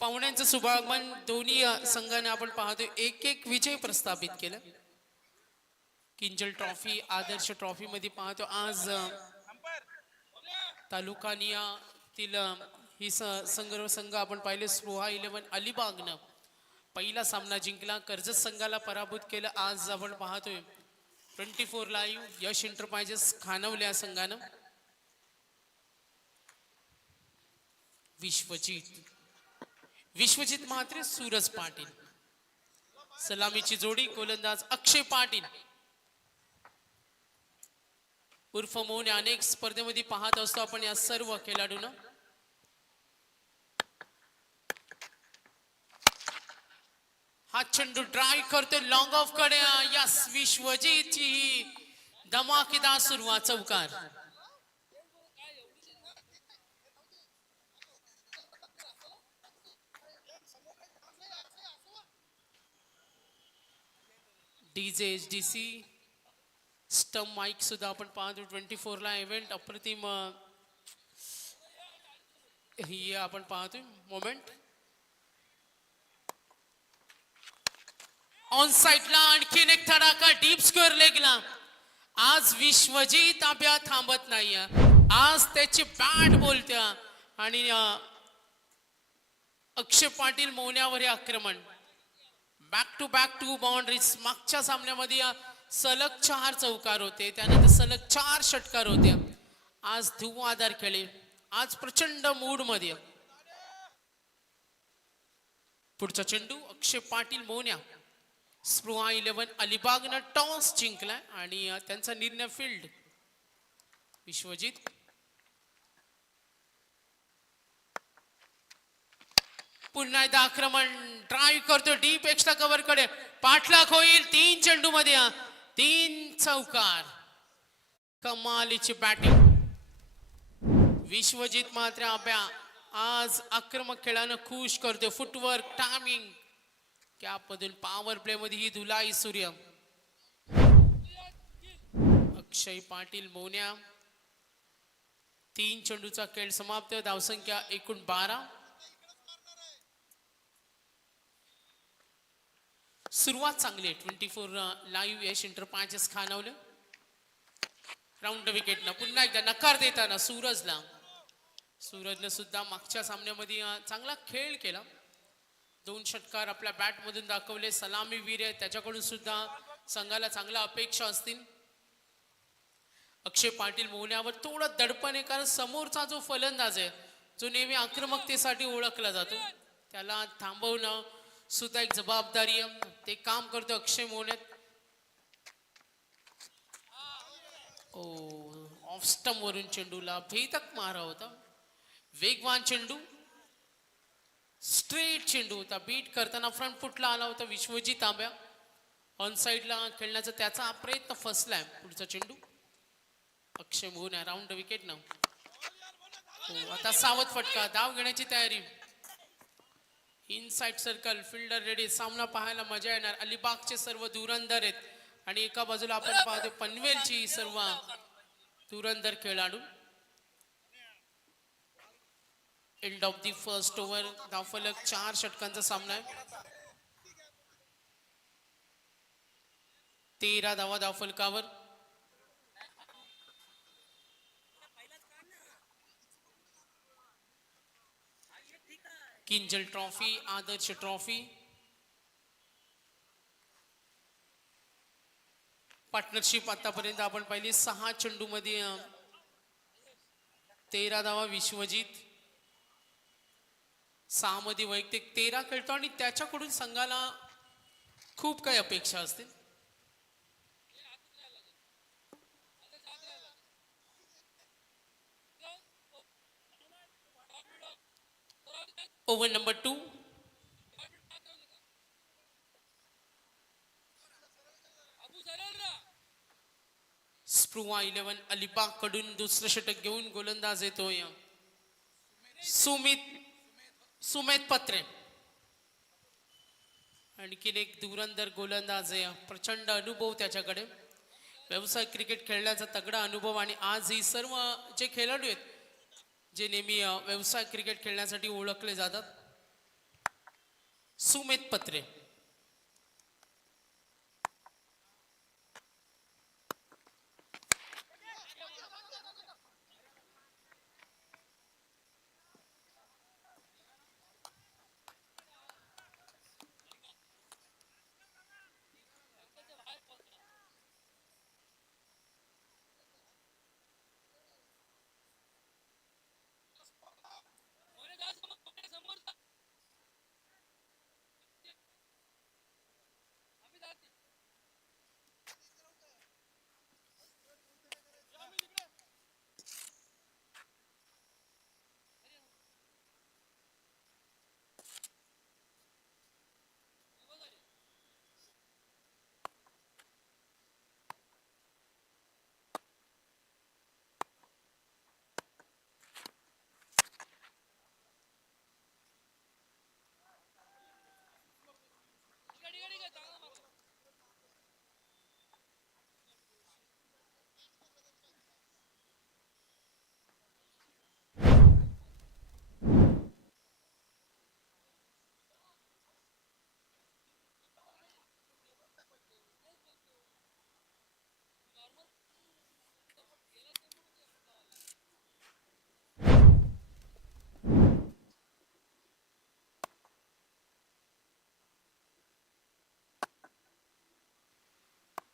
पाहुण्यांचं शुभागमन दोन्ही संघाने आपण पाहतोय एक एक विजय प्रस्थापित केला. किंजल ट्रॉफी आदर्श ट्रॉफी मध्ये पाहतो आज तालुका नियातील ही संघ आपण पाहिले. स्पृहा 11 अलिबागनं पहिला सामना जिंकला, कर्जत संघाला पराभूत केलं. आज आपण पाहतोय 24 लाईव्ह यश एंटरप्राइजेस खानवल्या संघानं विश्वजित म्हात्रे सूरज पाटील, सलामीची जोडी गोलंदाज अक्षय पाटील उर्फ मोने. अनेक स्पर्धेमध्ये पाहत असतो आपण या सर्व खेळाडूंना. हा चेंडू ड्राइव करतो लॉंग ऑफ कडे. यस, विश्वजितची ही धमाकेदार सुरुवात, चौकार. डीजे HDC स्टम माइक सुद्धा आपण पाहतो. 24 ला इव्हेंट अप्रतिम ही आपण पाहतोय मोमेंट. ऑन साइडला आणखीन एक धडाका डीप स्क्वेअर लेगला. आज विश्वजित अभ्या थांबत नाही, आज त्याची बॅट बोलत्या आणि अक्षय पाटील मौन्यावर हे आक्रमण. Back to boundaries. मागच्या सामन्यामध्ये सलग 4 चौकार होते, त्यानंतर सलग 4 षटकार होते. आज धुव्वाधार खेळले, आज प्रचंड मूड मध्ये. पुढचा चेंडू अक्षय पाटील मौन्या. स्पृहा 11 अलिबागनं टॉस जिंकलाय आणि त्यांचा निर्णय फील्ड. विश्वजित पुन्हा एकदा आक्रमण ड्राइव्ह करतो डीप एक्स्ट्रा कव्हर कडे. पाठलाग होईल. 3 चेंडू मध्ये 3 चौकार. कमालीची बॅटिंग. विश्वजित मात्र अभ्या आज आक्रमक खेळानं खुश करतो. फुटवर्क, टायमिंग, कॅपमधून पॉवर प्ले मध्ये ही धुलाई सूर्य. अक्षय पाटील मौन्या. 3 चेंडूचा खेळ समाप्त. धावसंख्या एकूण 12. सुरुवात चांगली आहे. 24 लाईव्ह यश एंटरप्राइजेस खानवलं. राऊंड विकेटनं पुन्हा एकदा नकार देताना सूरजनं सुद्धा मागच्या सामन्यामध्ये चांगला खेळ केला. 2 षटकार आपल्या बॅट मधून दाखवले. सलामी वीर आहे, त्याच्याकडून सुद्धा संघाला चांगल्या अपेक्षा असतील. अक्षय पाटील मौन्यावर थोडं दडपण आहे, कारण समोरचा जो फलंदाज आहे जो नेहमी आक्रमकतेसाठी ओळखला जातो, त्याला थांबवणं सुद्धा एक जबाबदारी आहे. ते काम करतो अक्षय मौन्यात. ऑफ स्टंप वरून चेंडूला भेदक मारा होता. वेगवान चेंडू, स्ट्रेट चेंडू होता. बीट करताना फ्रंट फुटला आला होता विश्वजित आंब्या. ऑन साइडला खेळण्याचा त्याचा प्रयत्न फसलाय. पुढचा चेंडू अक्षय मौन्या. राऊंड विकेट ना. आता सावध फटका. धाव घेण्याची तयारी. Inside circle, fielder ready. सामना पाहायला मजा येणार. अलिबागचे सर्व धुरंधर आहेत आणि एका बाजूला आपण पाहतो पनवेलची सर्व धुरंधर खेळाडू. End of the first over. धावफलक 4 षटकांचा सामना आहे. 13 धावा धावफलकावर. किंजल ट्रॉफी, आदर्श ट्रॉफी, पार्टनरशिप आतापर्यंत आपण पाहिली. 6 चेंडू मध्ये 13 धावा विश्वजित. 6 मध्ये वैयक्तिक 13 खेळतो आणि त्याच्याकडून संघाला खूप काही अपेक्षा असतील. Over number 2. स्पृहा 11 अलिबाग कडून दुसरं षटक घेऊन गोलंदाज येतोय सुमेध पत्रे. आणखीन एक धुरंधर गोलंदाज आहे. प्रचंड अनुभव त्याच्याकडे. व्यावसायिक क्रिकेट खेळण्याचा तगडा अनुभव. आणि आज ही सर्व जे खेळाडू आहेत जे नेहमी व्यवसाय क्रिकेट खेळण्यासाठी ओळखले जातात, सुमेध पत्रे.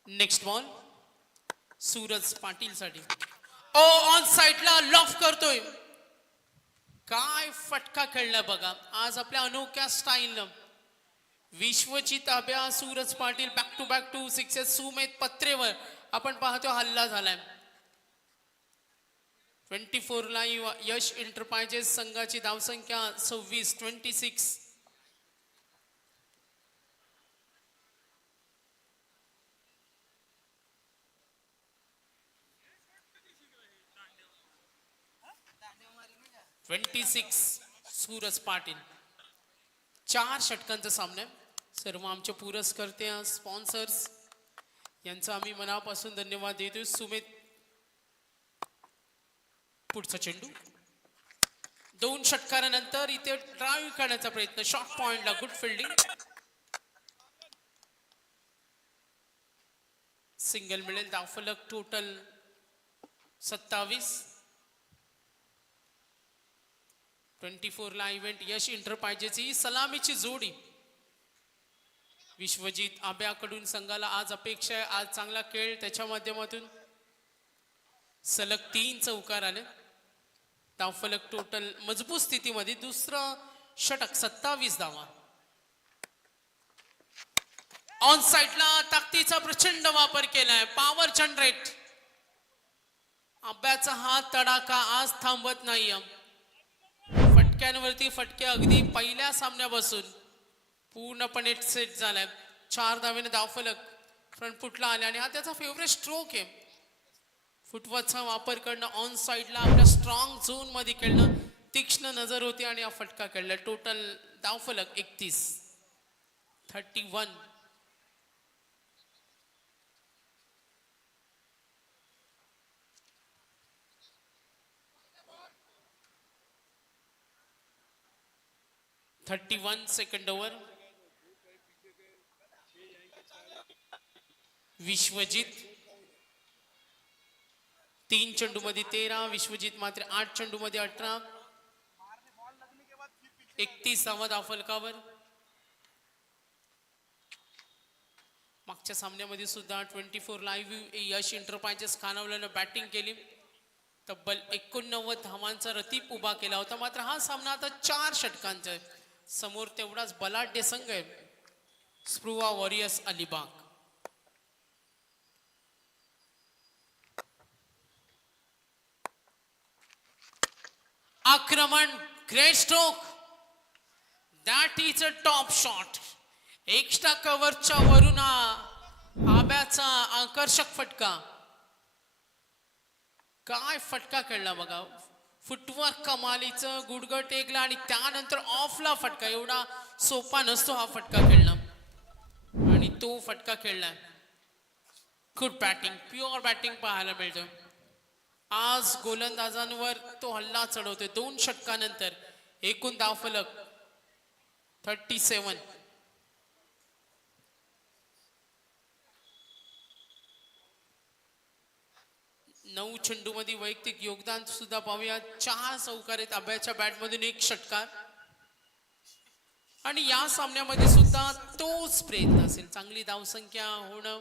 नेक्स्ट बॉल सूरज पाटील साठी. ओ ऑन साइडला लॉफ करतोय. काय फटका खेळलाय बघा आज आपल्या अनोख्या स्टाईलनं. Vishwajit Abya, Suraj Patil back to sixes. Sumedh पत्रेवर आपण पाहतो हल्ला झालाय. 24 लाईव्ह यश एंटरप्राइजेस संघाची धावसंख्या 26. सूरज पाटील. 4 षटकांचा सामना. सर्व आमचे पुरस्कर्ते स्पॉन्सर्स यांचा आम्ही मनापासून धन्यवाद देतो. सुमेध पुढचा चेंडू 2 षटकारानंतर इथे ड्राईव्ह करण्याचा प्रयत्न. शॉर्ट पॉइंटला गुड फिल्डिंग. सिंगल मिळेल. धावफलक टोटल 27. 24 ला इव्हेंट यश एंटरप्राइजेसची सलामीची जोडी. विश्वजित आब्याकडून संघाला आज अपेक्षा आहे. आज चांगला खेळ त्याच्या माध्यमातून सलग 3 चौकार आले. धावफलक टोटल मजबूत स्थितीमध्ये. दुसरं षटक 27 धावा. ऑन साइडला ताकदीचा प्रचंड वापर केलाय. Power generate. आब्याचा हा तडाखा आज थांबत नाही. फटक्यांवरती फटके अगदी पहिल्या सामन्यापासून पूर्णपणे सेट झालाय. 4 धावेने धावफलक फ्रंट फुटला आले आणि हा त्याचा फेवरेट स्ट्रोक आहे. फुटवर्कचा वापर करणं, ऑन साइडला आपल्या स्ट्रॉंग झोन मध्ये खेळणं, तीक्ष्ण नजर होती आणि हा फटका खेळला. टोटल धावफलक 31. 31 सेकंड ओव्हर. विश्वजित 3 चेंडू मध्ये 13. विश्वजित मात्र 8 चेंडू मध्ये 18. 31 धावफलकावर. मागच्या सामन्यामध्ये सुद्धा 24 लाईव्ह यश एंटरप्राइजेस खानावल्यानं बॅटिंग केली. तब्बल 89 धावांचा रतीप उभा केला होता. मात्र हा सामना आता 4 षटकांचा आहे. समोर तेवढाच बलाढ्य संघ आहे स्प्रुवा वॉरियर्स अलिबाग. आक्रमण, great stroke. That is a top shot. Extra कव्हरच्या वरून आब्याचा आकर्षक फटका. काय फटका खेळला बघा. फुटवर्क कमालीचं. गुडघं टेकला आणि त्यानंतर ऑफला फटका. एवढा सोपा नसतो हा फटका खेळणं आणि तो फटका खेळलाय. गुड बॅटिंग, प्युअर बॅटिंग पाहायला मिळतं. आज गोलंदाजांवर तो हल्ला चढवतोय. 2 षटकानंतर एकूण धावफलक 37. नऊ चेंडू मध्ये वैयक्तिक योगदान सुद्धा पाहूया. 4 चौकार आहेत अभ्याच्या बॅट मधून 1 षटकार. आणि या सामन्यामध्ये सुद्धा तोच प्रयत्न असेल. चांगली धावसंख्या होणं.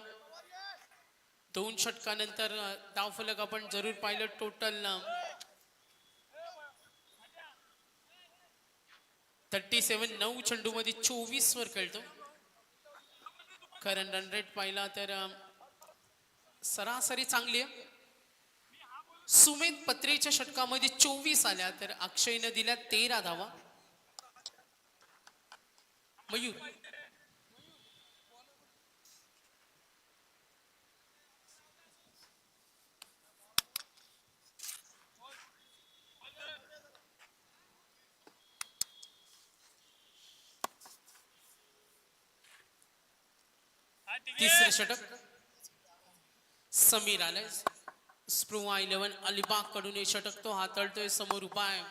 2 षटकानंतर धावफलक आपण जरूर पाहिलं. टोटल 37. 9 चेंडू मध्ये 24 वर खेळतो. कारण रन रेट पाहिला तर सरासरी चांगली आहे. सुमित पत्रेच्या षटकामध्ये 24 आल्या तर अक्षयनं दिल्या 13 धावा. मयूर तिसरे षटक समीर आलाय. स्प्रुवा 11 अलिबाग कडून हे षटक तो हाताळतोय. समोर उभा आहे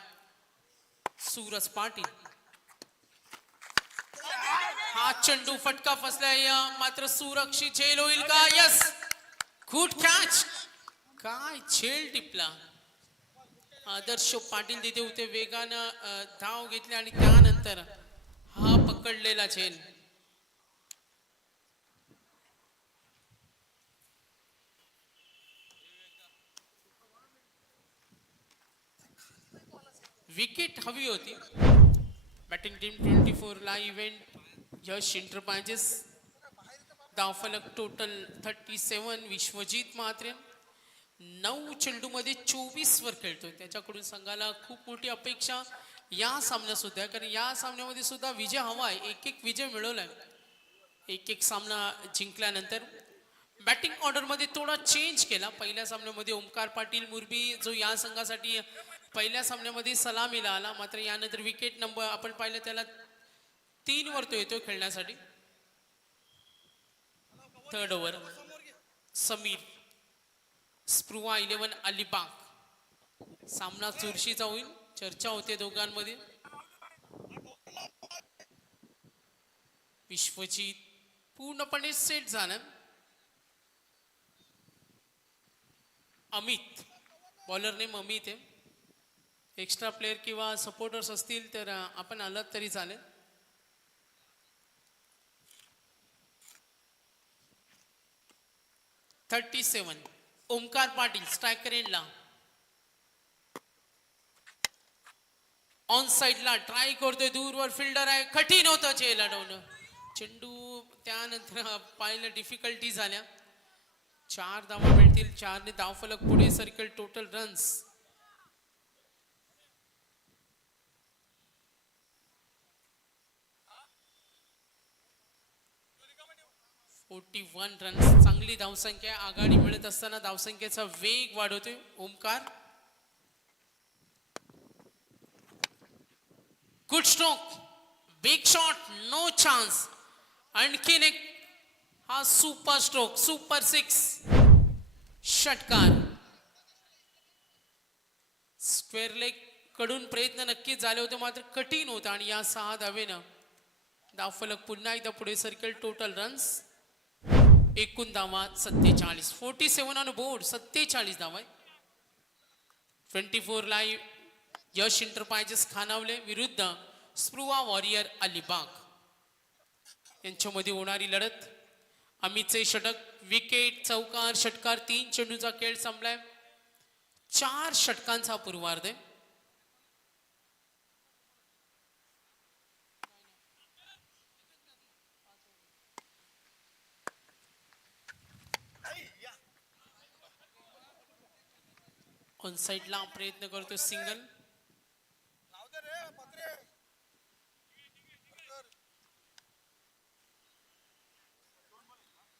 सूरज पाटील. हा चेंडू फटका फसलाय मात्र सुरक्षित झेल होईल का? Yes, good catch. काय झेल टिपला. आदर्श पाटील तिथे होते. वेगानं धाव घेतली आणि त्यानंतर हा पकडलेला झेल. विकेट हवी होती. बॅटिंग टीम 24 ला इव्हेंट यश एंटरप्राइजेस. धावफलक टोटल 37. विश्वजित म्हात्रे 9 चेंडू मध्ये 24 वर खेळतोय. त्याच्याकडून संघाला खूप मोठी अपेक्षा या सामन्यात सुद्धा, कारण या सामन्यामध्ये सुद्धा विजय हवाय. एक विजय मिळवलाय. एक सामना जिंकल्यानंतर बॅटिंग ऑर्डर मध्ये थोडा चेंज केला. पहिल्या सामन्यामध्ये ओमकार पाटील मुरबी जो या संघासाठी पहिल्या सामन्यामध्ये सलामीला आला, मात्र यानंतर विकेट नंबर आपण पाहिलं त्याला 3 वर तो येतो खेळण्यासाठी. Third over Samir. स्प्रुवा 11 अलिबाग. सामना चुरशीचा होईल. चर्चा होते दोघांमध्ये. विश्वजित पूर्णपणे सेट झालं. अमित, बॉलर नेम अमित आहे. एक्स्ट्रा प्लेयर किंवा सपोर्टर्स असतील तर आपण आलात तरी चालेल. (37) ओमकार पाटील स्ट्रायकर एंडला. ऑन साइडला ट्राय करतोय. दूरवर फिल्डर आहे. कठीण होतं झेल अडवणं. चेंडू त्यानंतर पाहिलं डिफिकल्टी झाल्या. 4 धावा मिळतील. 4 ने धावफलक पुढे सरकेल. Total runs 41 runs. चांगली धावसंख्या. आघाडी मिळत असताना धावसंख्येचा वेग वाढवतोय Omkar. Good stroke. Big shot. No chance. आणखीन एक हा सुपर स्ट्रोक. सुपर 6 षटकार. स्क्वेअर लेग कडून प्रयत्न नक्कीच झाले होते, मात्र कठीण होतं. आणि या 6 धावेनं धावफलक पुन्हा एकदा पुढे सरकेल. टोटल रन्स एकूण धावा 47. 47 ऑन बोर्ड. 47 धावा. 24 लाईव्ह यश एंटरप्राइजेस खानावले विरुद्ध स्प्रुवा वॉरियर अलिबाग यांच्यामध्ये होणारी लढत. अमितचे षटक. विकेट, चौकार, षटकार. 3 चेंडूचा खेळ संपलाय. 4 षटकांचा पूर्वार्ध आहे. ऑन साइडला प्रयत्न करतो. सिंगल.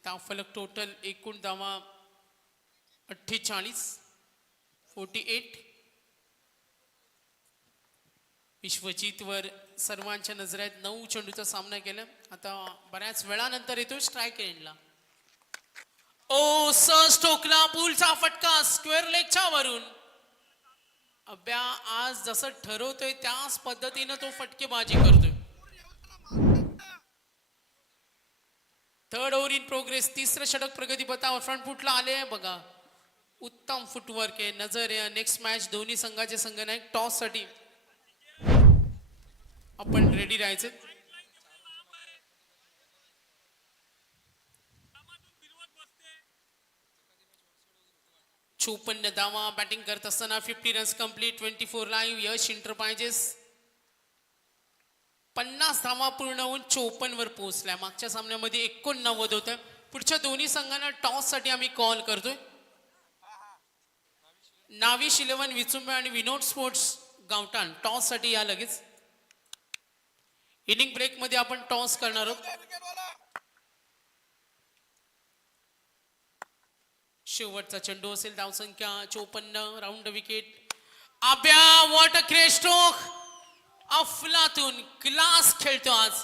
धावफलक टोटल एकूण धावा 48. 48. विश्वजित वर सर्वांच्या नजरेत 9 चेंडूचा सामना केला. आता बऱ्याच वेळानंतर येतो स्ट्राइक एंडला. ओ सर्ज ठोकला. पूलचा फटका स्क्वेअर लेगच्या वरून. अभ्या आज जसं ठरवतोय त्याच पद्धतीनं तो फटकेबाजी करतोय. Third over in progress. तिसरं षटक प्रगतीपथावर. फ्रंट फुटला आले बघा. उत्तम फुटवर्क आहे. नजर आहे. नेक्स्ट मॅच दोन्ही संघाचे संघ नाही टॉस साठी आपण रेडी राहायचं. 54 धावा. बॅटिंग करत असताना 50 रन्स कंप्लीट. 24 लाईव्ह. यश इंटरप्राइजेस 50 धावा पूर्ण होऊन 54 वर पोहोचल्या. मागच्या सामन्यामध्ये 89 होतं. पुढच्या दोन्ही संघांना टॉस साठी आम्ही कॉल करतोय. नाविश 11 विचुंबे आणि विनोद स्पोर्ट्स गावठाण टॉस साठी या लगेच. इनिंग ब्रेक मध्ये आपण टॉस करणार आहोत. शेवटचा चेंडू असेल. धावसंख्या 54. Round wicket. Abya what a great stroke. अफलातून क्लास खेळतो आज.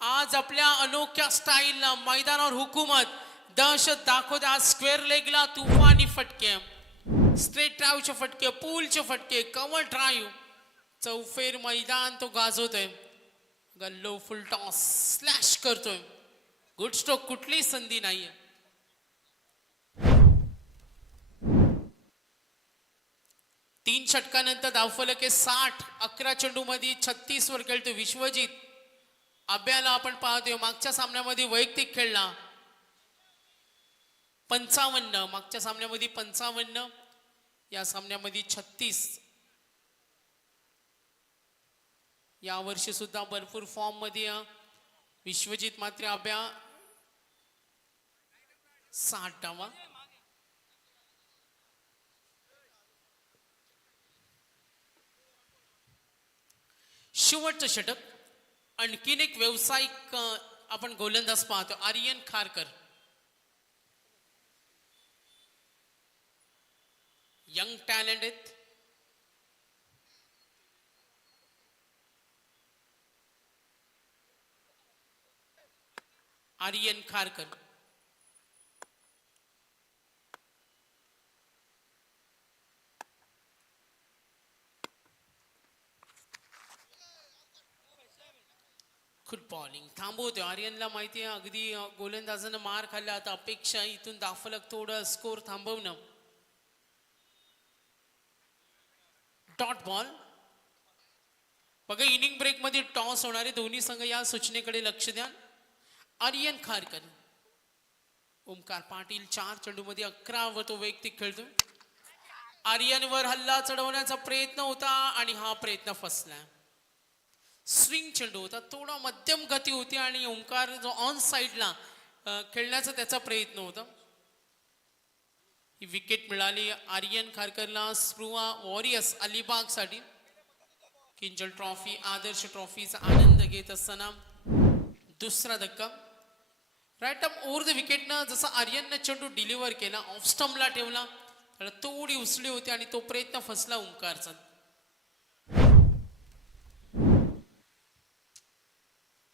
आज आपल्या अनोख्या स्टाईलला मैदानावर हुकूमत दहशत दाखवते. आज स्क्वेअर लेगला तुफानी फटके. स्ट्रेट ड्राईव्हचे फटके. पूलचे फटके. Cover drive. चौफेर मैदान तो गाजवतोय. गल्लो फुल टॉस स्लॅश करतोय. Good stroke. कुठलीही संधी नाहीये. तीन षटकानंतर धावफलक आहे 60. 11 चेंडू मध्ये 36 वर खेळतो विश्वजित. अभ्याला आपण पाहतोय मागच्या सामन्यामध्ये वैयक्तिक खेळला 55. मागच्या सामन्यामध्ये 55. या सामन्यामध्ये 36. या वर्षी सुद्धा भरपूर फॉर्म मध्ये विश्वजित. मात्र अभ्या 60 धावा. शेवटचं षटक. आणखीन एक व्यावसायिक आपण गोलंदाज पाहतो. आर्यन खारकर. यंग टॅलेंट आहेत. आर्यन खारकर. Good bowling. थांबवतोय. आर्यनला माहिती आहे अगदी गोलंदाजानं मार खाल्ला. आता अपेक्षा इथून दाफलक थोडं स्कोर थांबवणं. Dot ball. बघा इनिंग ब्रेक मध्ये टॉस होणारे दोन्ही संघ या सूचनेकडे लक्ष द्या. आर्यन खारकर. ओमकार पाटील 4 चेंडू मध्ये 11 वर तो वैयक्तिक खेळतो. आर्यनवर हल्ला चढवण्याचा प्रयत्न होता आणि हा प्रयत्न फसला. स्विंग चेंडू होता. थोडा मध्यम गती होती आणि ओंकार जो ऑन साइडला खेळण्याचा त्याचा प्रयत्न होता. ही विकेट मिळाली आर्यन खारकरला. स्प्रुवा वॉरियर्स अलिबाग साठी किंजल ट्रॉफी आदर्श ट्रॉफीचा आनंद घेत असताना दुसरा धक्का. राईट अप ओव्हर द विकेटनं जसा आर्यननं चेंडू डिलिव्हर केला ऑफ स्टंपला ठेवला त्याला थोडी उसळी होती आणि तो प्रयत्न फसला ओंकारचा.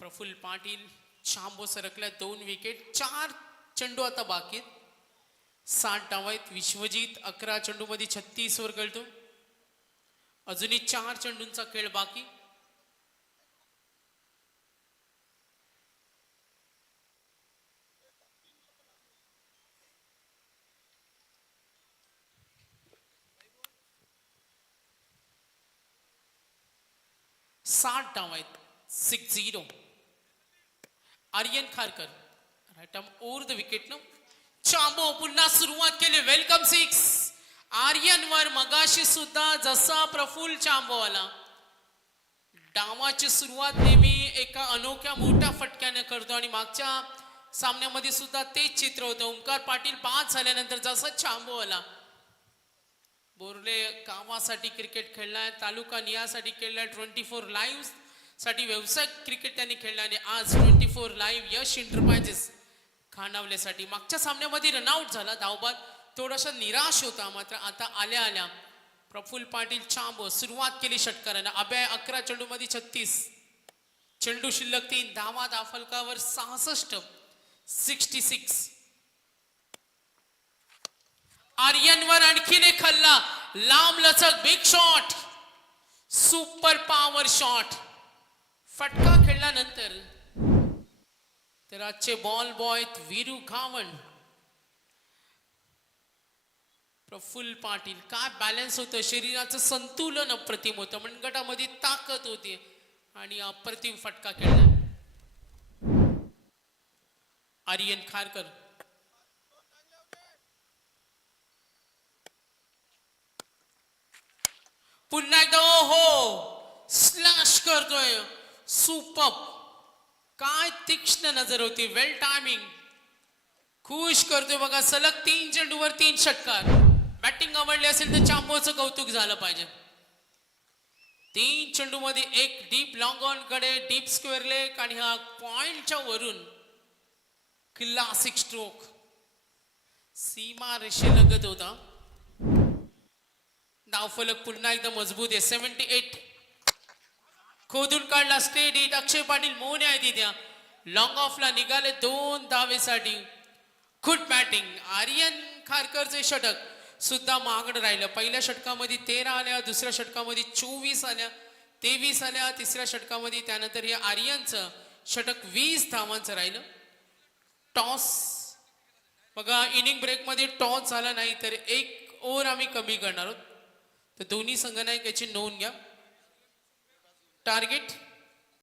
प्रफुल्ल पाटील चांबो सरकल्या 2 विकेट. 4 चेंडू आता बाकी. 60 डाव आहेत. विश्वजित 11 चेंडू मध्ये 36 वर खेळतो. अजूनही 4 चेंडूंचा खेळ बाकी. साठ डाव आहेत. 60. Aryan Kharkar right arm over the wicket no. चांबो पुन्हा सुरुवात केली. वेलकम 6. आर्यन वर मगाशी सुद्धा जसा प्रफुल्ल चांबो आला. डावाची सुरुवात नेहमी एका अनोख्या मोठ्या फटक्याने करतो आणि मागच्या सामन्यामध्ये सुद्धा तेच चित्र होतं. ओंकार पाटील बाद झाल्यानंतर जसा चांबो आला. बोर्ले कामासाठी क्रिकेट खेळलाय. तालुका नियासाठी खेळलाय. 24 लाईव्ह साठी व्यावसायिक क्रिकेट त्यांनी खेळला आणि आज 24 लाईव्ह यश इंटरप्राइजेस खानावलेसाठी. मागच्या सामन्यामध्ये रनआउट झाला. धावबाद थोडासा निराश होता. मात्र आता आल्या आल्या प्रफुल्ल पाटील चांबो सुरुवात केली षटकारानं. अभय 11 चेंडू मध्ये 36. चेंडू शिल्लक 3 धावा. धावफलकावर 66. 66. आर्यनवर आणखीन एक हल्ला. लांब लचक big shot. Super power shot. फटका खेळल्यानंतर तर आजचे बॉल बॉय वीरू खावण, प्रफुल्ल पाटील. काय बॅलन्स होतं, शरीराचं संतुलन अप्रतिम होतं, मनगटामध्ये ताकद होती आणि अप्रतिम फटका खेळला. आर्यन खारकर, पुन्हा एकदा हो स्लॅश करतोय. सुपर, काय तीक्ष्ण नजर होती, वेल टायमिंग. खुश करतोय बघा, सलग 3 चेंडूवर 3 षटकार. बॅटिंग आवडली असेल तर चांबोचं कौतुक झालं पाहिजे. 3 चेंडू मध्ये एक डीप लॉंग ऑन कडे डीप स्क्वेअर लेग आणि हा पॉइंटच्या वरून क्लासिक स्ट्रोक सीमा रेषेलगत होता. धावफलक पुन्हा एकदा मजबूत आहे. 78 खोदून काढला, स्टेट हिट. अक्षय पाटील मोहन आहे तिथे, लॉंग ऑफला निघाले 2 धावेसाठी. Good batting. आर्यन खारकरचे षटक सुद्धा महागड राहिलं. पहिल्या षटकामध्ये 13 आल्या, दुसऱ्या षटकामध्ये 24 आल्या, 23 आल्या, तिसऱ्या षटकामध्ये. त्यानंतर हे आर्यनचं षटक 20 धावांचं राहिलं. टॉस बघा, इनिंग ब्रेकमध्ये टॉस झाला नाही तर 1 ओव्हर आम्ही कमी करणार आहोत. तर दोन्ही संघनायक याची नोंद घ्या. टार्गेट